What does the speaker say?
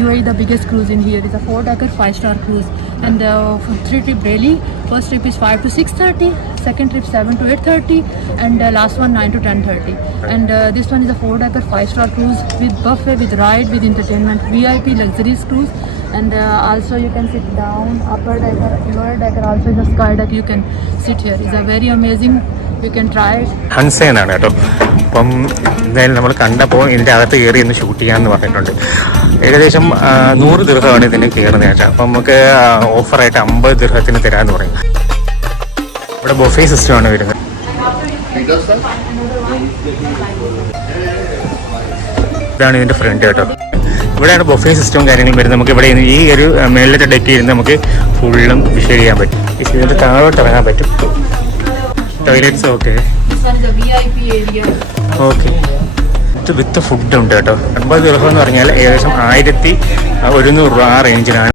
UAE the biggest cruise in here. It's a 4-decker 5-star cruise, and 3-trip daily. First trip is 5 to 6:30, second trip 7 to 8:30, and last one 9 to 10:30. And this one is a 4-decker 5-star cruise with buffet, with ride, with entertainment, VIP luxurious cruise. And also you can sit down, upper decker, lower decker also is a sky deck. You can sit here. It's a very amazing. You can try it. ഹൻസേനാണ് കേട്ടോ. അപ്പം എന്തായാലും നമ്മൾ കണ്ടപ്പോൾ ഇതിൻ്റെ അകത്ത് കയറി ഒന്ന് shoot ചെയ്യാമെന്ന് പറഞ്ഞിട്ടുണ്ട്. ഏകദേശം 100 ദിർഹമാണ് ഇതിന് കയറുന്നത് വെച്ചാൽ. അപ്പം നമുക്ക് ഓഫറായിട്ട് 50 ദിർഹത്തിന് തരാമെന്ന് പറയും. ഇവിടെ ബൊഫേ സിസ്റ്റമാണ് വരുന്നത്. ഇതാണ് ഇതിൻ്റെ ഫ്രണ്ട് കേട്ടോ. ഇവിടെയാണ് ബൊഫേ സിസ്റ്റവും കാര്യങ്ങളും വരുന്നത്. നമുക്ക് ഇവിടെ ഈ ഒരു മേളിലത്തെ ഡെക്കിൽ ഇരുന്ന് നമുക്ക് ഫുള്ളും വിഷയം ചെയ്യാൻ പറ്റും. ഇതിൻ്റെ താഴോട്ട് ഇറങ്ങാൻ പറ്റും. Toilets okay okay with food ഉണ്ട് കേട്ടോ. 50 ദിർഹം എന്ന് പറഞ്ഞാൽ ഏകദേശം 1100 രൂപ ആ റേഞ്ചിലാണ്.